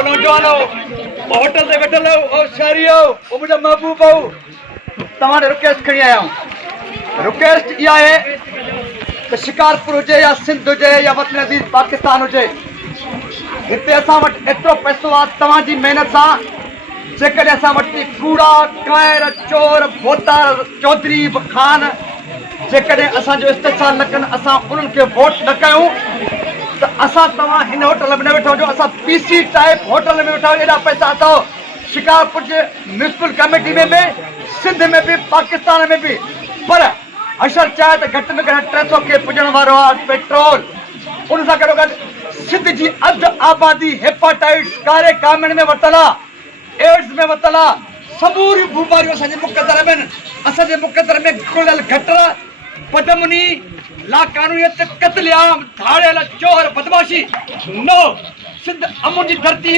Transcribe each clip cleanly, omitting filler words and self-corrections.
ओ नौजवानो, ओ होटल ते वेठल ओ शहरियो, ओ मुझा महबूब हो, तव्हां रिक्वेस्ट खणी आया हूं। रिक्वेस्ट इहा आहे त शिकारपुर हुजे या सिंध हुजे या वतन अज़ीज़ पाकिस्तान हुजे, हिते असां वटि एतिरो पैसो आहे तव्हांजी महिनत सां। जेकॾहिं असां वटि कूड़ा कायर चोर बोतार चौधरी खान जेकॾहिं असांजो इस्तेसाल न कनि, असां उन्हनि खे वोट न कयूं त असां तव्हां हिन होटल में न वेठा हुजो, असां PC टाइप होटल में वेठा हुजो। एॾा पैसा अथव शिकारपुर जे म्यूनिसिपल कमेटी में बि, सिंध में बि, पाकिस्तान में बि। पर अशर चाहे त घटि में घटि 300 खे पुॼण वारो आहे पेट्रोल। उन सां गॾोगॾु सिंध जी अधु आबादी हेपाटाइटिस कारे कामण में वरितल आहे, एड्स में वरितल आहे। समूरियूं बीमारियूं असांजे मुक़दर में आहिनि। असांजे मुक़दर में खुलियल गटर, बदमनी, लाकानूनियत, क़त्लेआम, धाड़ियल चोर बदमाशी नो। सिंध अमुन जी धरती,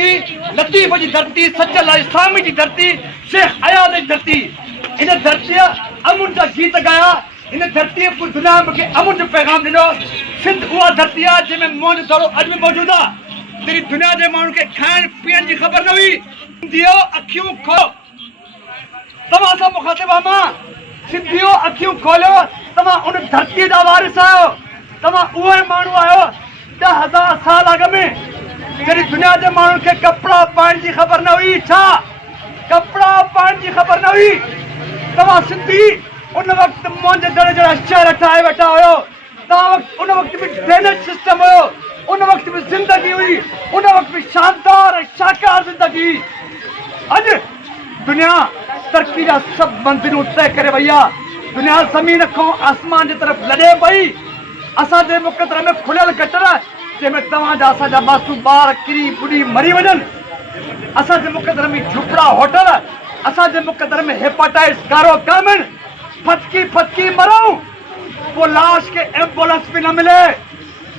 लतीफ़ जी धरती, सचल इस्लामी जी धरती, शेख अयाद जी धरती। इन धरतीअ अमुन जा गीत गाया, इन धरतीअ पूरी दुनिया मूंखे अमुन जो पैगाम ॾिनो। सिंध उहा धरती आहे जंहिंमें मौज थोरो अॼु बि मौजूदु आहे। जॾहिं दुनिया जे माण्हुनि खे खाइण पीअण जी ख़बर न हुई, सिंधियो अखियूं खोलो, तव्हां सां मुखातिब आहियां मां। सिंधियो अखियूं खोलियो, तव्हां उन धरतीअ जा वारिस आहियो। तव्हां उहे माण्हू आहियो 10,000 साल अॻु में जॾहिं दुनिया जे माण्हुनि खे कपिड़ा पाइण जी ख़बर न हुई। छा कपिड़ा पाइण जी ख़बर न हुई? तव्हां सिंधी उन वक़्तु मुंहिंजे दड़े जहिड़ा शहर ठाहे वेठा हुयो। तव्हां वक़्तु उन वक़्तु बि ड्रेनेज सिस्टम हुयो, उन वक़्तु बि ज़िंदगी हुई, उन वक़्तु बि शानदार ऐं शाहकार ज़िंदगी हुई। अॼु दुनिया तरक़ी जा सभु मंज़िलूं तय करे वई आहे। दुनिया ज़मीन खां आसमान जी तरफ़ लॾे पई। असांजे मुक़दर में खुलियल गटर जंहिंमें तव्हांजा असांजा मासूम ॿार किरी ॿुॾी मरी वञनि। असांजे मुक़दर में झुपड़ा होटल, असांजे मुक़दर में हेपाटाइटिस कारो कामण, फटकी फटकी मरूं, पोइ लाश खे एम्बुलेंस बि न मिले।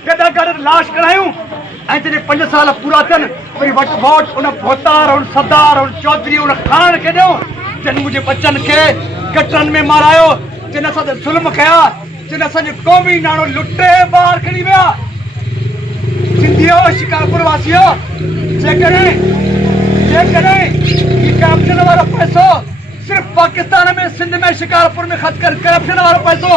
गॾु गॾु लाश करायूं ऐं जॾहिं 5 साल पूरा थियनि वरी वटि वोट उन भोतार, उन सरदार, उन चौधरी, उन खान खे ॾियूं जिन मुंहिंजे बचनि खे गटरनि में मारायो, जिन असांते ज़ुल्म कया, जिन असांजे क़ौमी नालो लुटे ॿार खणी विया। सिंधियो, शिकारपुर वासियो, जेकॾहिं ही करप्शन वारो पैसो सिर्फ़ु पाकिस्तान में, सिंध में, शिकारपुर में ख़र्च कर करप्शन वारो पैसो,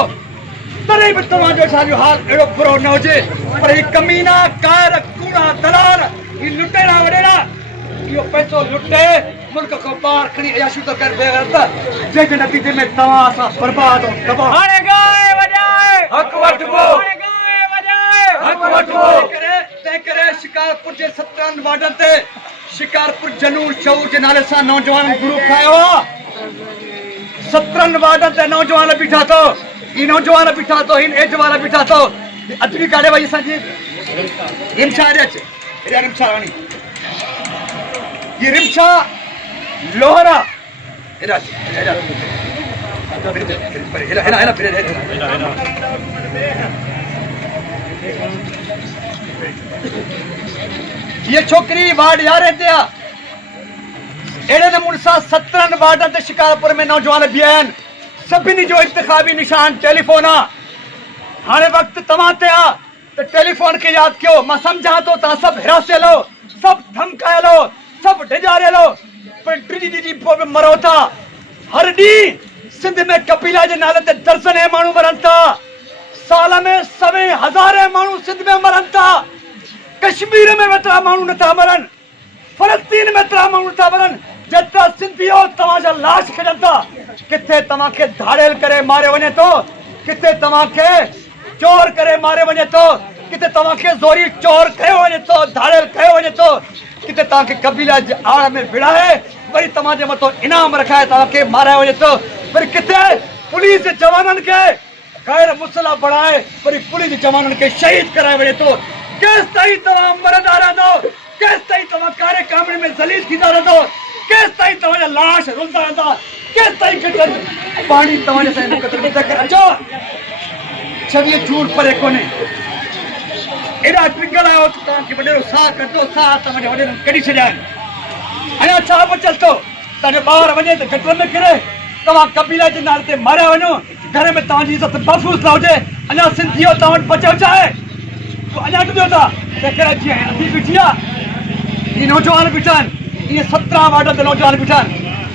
तॾहिं बि तव्हांजो असांजो हाल अहिड़ो बुरो न हुजे। पर ही कमीना, कायर, कूड़ा, दलाल, ही लुटेरा वॾेरा इहो पैसो लुटे मुल्क खां ॿाहिरि खणी अयाशी थो करे बेग़ैरत, जंहिंजे नतीजे में तव्हां असां बर्बाद ऐं तबाह। हाणे गाए वॼाए हक़ वठिबो, हक़ वठिबो। तंहिं करे शिकारपुर जे 17 वार्डनि ते शिकारपुर जनून शऊर जे नाले सां नौजवान ग्रुप ठाहियो आहे। 17 वार्डनि ते नौजवान बीठा अथव। ही नौजवान बीठा अथव, हिन एज वारा बीठा अथव। अॼु बि काॾे वई असांजी रिमशा ॾे अचे, हेॾा रिमशा राणी, ये रिमशा लोहरा हेॾा हेॾा हेॾा हेॾा ये छोकिरी वार्ड 11 ते आहे। अहिड़े नमूने सां 17 वार्डनि ते शिकारपुर में नौजवान बीहा आहिनि। सभिनी जो इंतिखाबी निशान टेलीफोन आहे। हाणे वक़्तु तव्हां ते आहे त टेलीफोन खे यादि कयो। मां सम्झां थो तव्हां सभु हिरासियल हो, सभु धमकायल हो, सभु डिॼारियल हो, पर टी पोइ बि मरो था। हर ॾींहुं सिंध में कपिला जे नाले ते दर्जने माण्हू मरनि था। साल में 100,000 माण्हू सिंध में मरनि था। कश्मीर में एतिरा माण्हू नथा मरनि, फलस्तीन में एतिरा माण्हू नथा मरनि जेतिरा सिंधियो तव्हांजा लाश खेॾनि था। किथे तव्हांखे धाड़ियल करे मारे वञे थो, किथे तव्हांखे चोर करे मारे वञे थो, किथे तव्हांखे ज़ोरी चोर कयो वञे थो, धाड़ियल कयो वञे थो, किथे तव्हांखे कबीला जे आड़ में विड़ाए वरी तव्हांजे मथां इनाम रखाए तव्हांखे माराए वञे थो। वरी किथे पुलिस जे जवाननि खे गैर मुसला बणाए वरी पुलिस जे जवाननि खे शहीद कराए वञे थो। केसि ताईं तव्हां मरंदा रहंदव, केसि ताईं तव्हां कारे कामड़े में ज़लील थींदा रहंदव, केसि ताईं तव्हांजा लाश रुलंदा रहंदा, केसि ताईं गटर पाणी तव्हांजे साईं मुक़दर में तक अचो। 26 जून परे कोन्हे। एॾा ट्रिगल आयो त तव्हांखे वॾेरो साह कढंदो, साह तव्हांजे वॾेरनि कढी छॾिया आहिनि। अञा छा बचियल अथव? तव्हांजो ॿार वञे त गटर में किरे, तव्हां कबीला जे नाले ते मारिया वञो, घर में तव्हांजी इज़त महफ़ूज़ न हुजे। अञा सिंधियो तव्हां वटि बचियो छा आहे? अञा ॾिजो था तंहिं करे जीअं अधी बीठी आहे ये नौजवान बिठन ये 17 वार्ड के नौजवान बिठन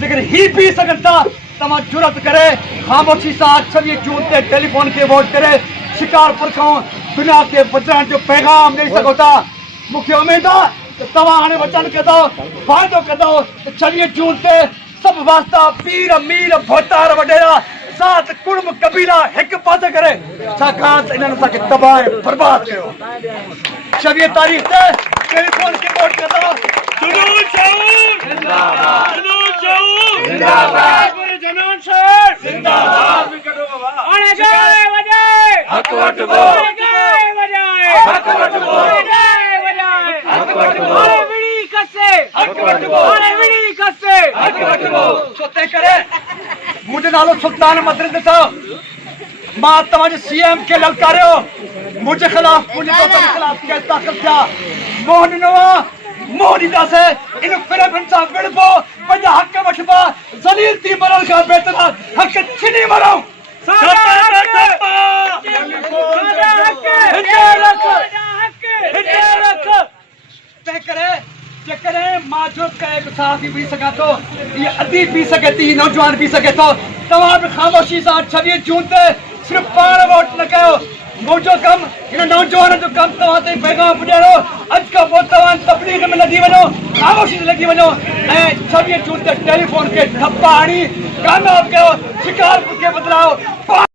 लेकिन ही पी सकता तमा जुरत करे खामोशी सां 26 जून ते टेलीफोन के वोट करे शिकारपुर खां दुनिया के बचण जो पैगाम ॾेई सघो था। मूंखे उमेद आहे त तव्हां हाणे वचन कंदो फ़ाइदो कंदो 26 जून ते सभु वास्ता पीर मीर भोतार वॾेरा ज़ात कुड़म कबीला हिकु पासे करे छाकाणि त इन्हनि असांखे तबाह ऐं बर्बाद कयो। 26 तारीख़ ते टेलीफोन के वोट कंदो जुनून शहूर जिंदाबाद जुनून शहूर जिंदाबाद जुनून शहूर जिंदाबाद अरे जय वजय हक वटबो जय वजय हक वटबो जय वजय हक वटबो अरे विड़ी कसे हक वटबो अरे विड़ी कसे हक वटबो सोते करे मुझे नालो सुल्तान मदरद था मां तव्हांजे सीएम के ललकारियो मुझे खिलाफ मुझे तो खिलाफ केस दाखिल थिया मोहन नवा मोहन दासे इन फिरन सां विड़बो पंहिंजा हक़ वठबा ज़लील थी मरण खां बहितर हक़ छिनी मरो सादा हक हिते रख हिते रख तंहिं करे जेकॾहिं मां जुर्त करे हिकु साहसी पी सघां थो इहे अदी पी सघे थी नौजवान पी सघे थो तव्हां बि ख़ामोशी सां 26 जून ते सिर्फ़ु पाण वोट न कयो मुंहिंजो कमु हिन नौजवान जो कमु तव्हां ताईं पैगाम पुॼाइणो अॼु खां पोइ तव्हां तबलीग में लॻी वञो ख़ामोशी में लॻी वञो ऐं 26 जून ते टेलीफोन खे ठप हणी कामयाबु कयो शिकारपुर खे बदिलायो।